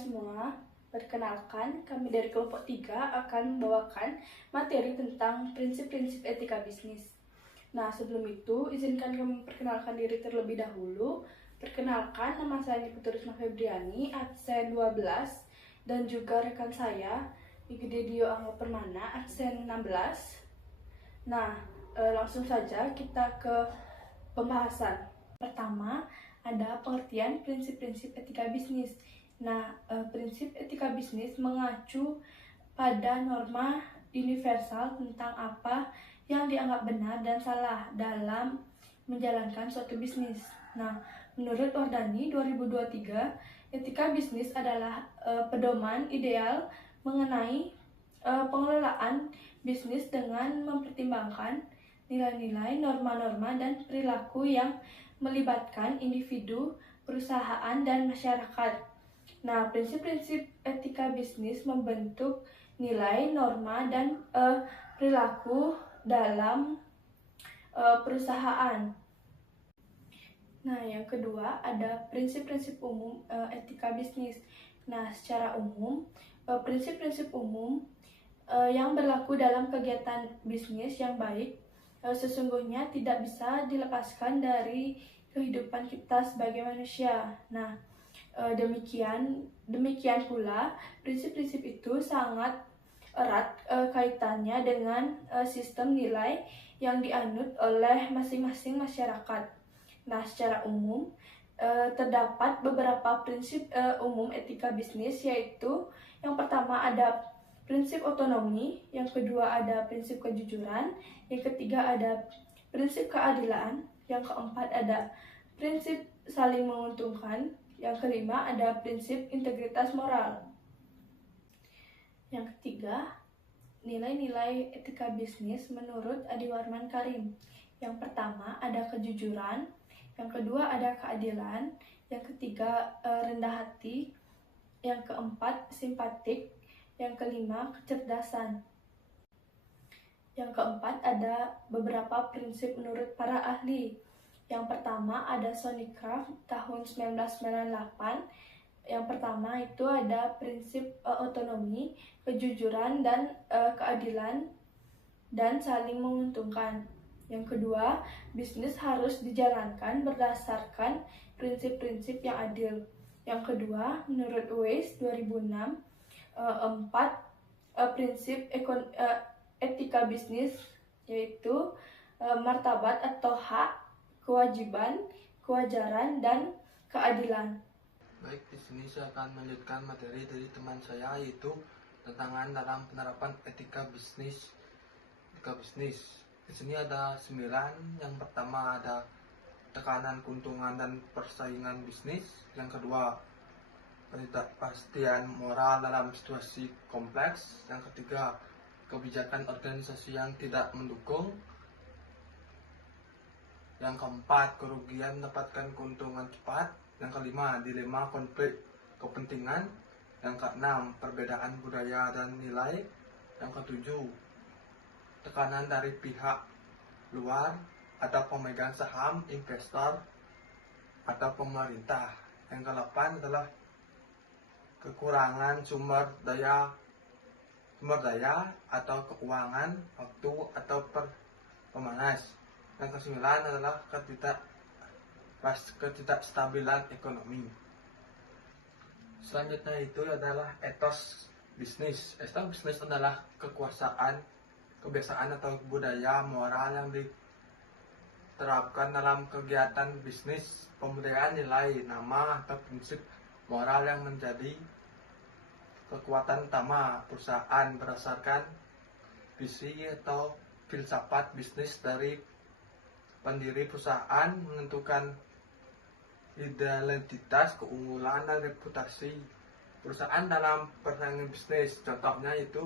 semua, perkenalkan kami dari kelompok 3 akan membawakan materi tentang prinsip-prinsip etika bisnis. Nah, sebelum itu, izinkan kami memperkenalkan diri terlebih dahulu. Perkenalkan, nama saya Niputu Risma Febriani, absen 12, dan juga rekan saya, Igede Angga Permana, absen 16. Nah, langsung saja kita ke pembahasan. Pertama, ada pengertian prinsip-prinsip etika bisnis. Nah, prinsip etika bisnis mengacu pada norma universal tentang apa yang dianggap benar dan salah dalam menjalankan suatu bisnis. Nah, menurut Wardani 2023, etika bisnis adalah pedoman ideal mengenai pengelolaan bisnis dengan mempertimbangkan nilai-nilai, norma-norma, dan perilaku yang melibatkan individu, perusahaan, dan masyarakat. Nah, prinsip-prinsip etika bisnis membentuk nilai, norma, dan perilaku dalam perusahaan. Nah, yang kedua ada prinsip-prinsip umum etika bisnis. Nah, secara umum, prinsip-prinsip umum yang berlaku dalam kegiatan bisnis yang baik sesungguhnya tidak bisa dilepaskan dari kehidupan kita sebagai manusia. Nah, demikian pula prinsip-prinsip itu sangat erat kaitannya dengan sistem nilai yang dianut oleh masing-masing masyarakat. Nah, secara umum terdapat beberapa prinsip umum etika bisnis, yaitu yang pertama ada prinsip otonomi, yang kedua ada prinsip kejujuran, yang ketiga ada prinsip keadilan, yang keempat ada prinsip saling menguntungkan, yang kelima ada prinsip integritas moral. Yang ketiga, nilai-nilai etika bisnis menurut Adi Warman Karim. Yang pertama ada kejujuran, yang kedua ada keadilan, yang ketiga rendah hati, yang keempat simpatik, yang kelima kecerdasan. Yang keempat ada beberapa prinsip menurut para ahli. Yang pertama ada Sonny Kraft tahun 1998. Yang pertama itu ada prinsip otonomi, kejujuran, dan keadilan, dan saling menguntungkan. Yang kedua, bisnis harus dijalankan berdasarkan prinsip-prinsip yang adil. Yang kedua, menurut Weiss 2006, 4 prinsip etika bisnis, yaitu martabat atau hak, kewajiban, kewajaran, dan keadilan. Baik, di sini saya akan melanjutkan materi dari teman saya, yaitu tantangan dalam penerapan etika bisnis. Di sini ada 9. Yang pertama ada tekanan keuntungan dan persaingan bisnis. Yang kedua, ketidakpastian moral dalam situasi kompleks. Yang ketiga, kebijakan organisasi yang tidak mendukung. Yang keempat, kerugian mendapatkan keuntungan cepat. Yang kelima, dilema konflik kepentingan. Yang keenam, perbedaan budaya dan nilai. Yang ketujuh, tekanan dari pihak luar atau pemegang saham, investor, atau pemerintah. Yang kedelapan adalah kekurangan sumber daya atau keuangan, waktu, atau pemanas. Yang kesembilan adalah ketidakstabilan ekonomi. Selanjutnya itu adalah etos bisnis. Etos bisnis adalah kebiasaan atau budaya moral yang diterapkan dalam kegiatan bisnis, pemberdayaan nilai, nama, atau prinsip moral yang menjadi kekuatan utama perusahaan berdasarkan visi atau filsafat bisnis dari pendiri perusahaan, menentukan identitas, keunggulan, dan reputasi perusahaan dalam persaingan bisnis. Contohnya itu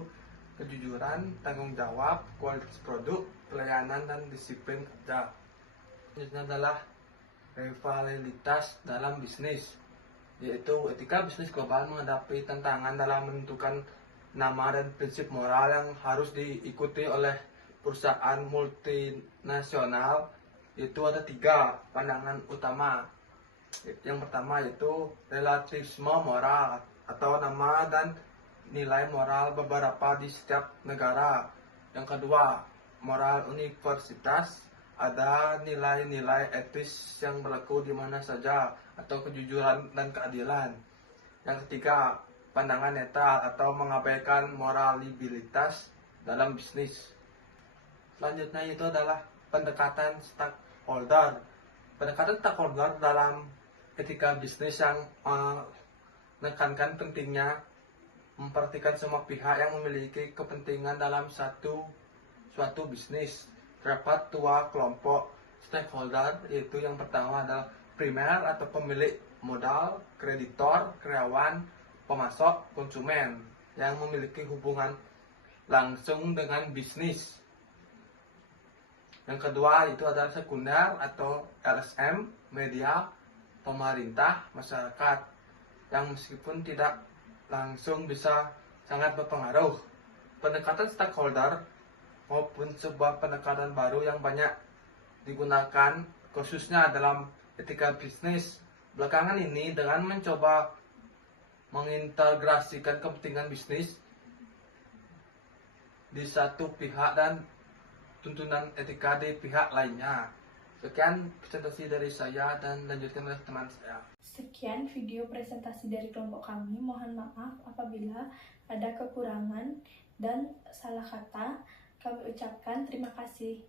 kejujuran, tanggung jawab, kualitas produk, pelayanan, dan disiplin kerja. Selanjutnya adalah rivalitas dalam bisnis, yaitu etika bisnis global menghadapi tantangan dalam menentukan nama dan prinsip moral yang harus diikuti oleh perusahaan multinasional. Itu ada 3 pandangan utama. Yang pertama yaitu relativisme moral. atau nama dan nilai moral beberapa di setiap negara. Yang kedua, moral universitas, ada nilai-nilai etis yang berlaku di mana saja atau kejujuran dan keadilan. Yang ketiga, pandangan netral atau mengabaikan moralibilitas dalam bisnis. Selanjutnya itu adalah pendekatan stakeholder. Pendekatan stakeholder dalam etika bisnis yang menekankan pentingnya memperhatikan semua pihak yang memiliki kepentingan dalam suatu bisnis. Terdapat dua kelompok stakeholder, yaitu yang pertama adalah primer atau pemilik modal, kreditor, karyawan, pemasok, konsumen yang memiliki hubungan langsung dengan bisnis. Yang kedua itu adalah sekunder atau LSM, media, pemerintah, masyarakat, yang meskipun tidak langsung bisa sangat berpengaruh. Pendekatan stakeholder maupun sebuah pendekatan baru yang banyak digunakan khususnya dalam etika bisnis belakangan ini dengan mencoba mengintegrasikan kepentingan bisnis di satu pihak dan tuntunan etika di pihak lainnya. Sekian presentasi dari saya dan lanjutkan oleh teman saya. Sekian video presentasi dari kelompok kami. Mohon maaf apabila ada kekurangan dan salah kata. Kami ucapkan terima kasih.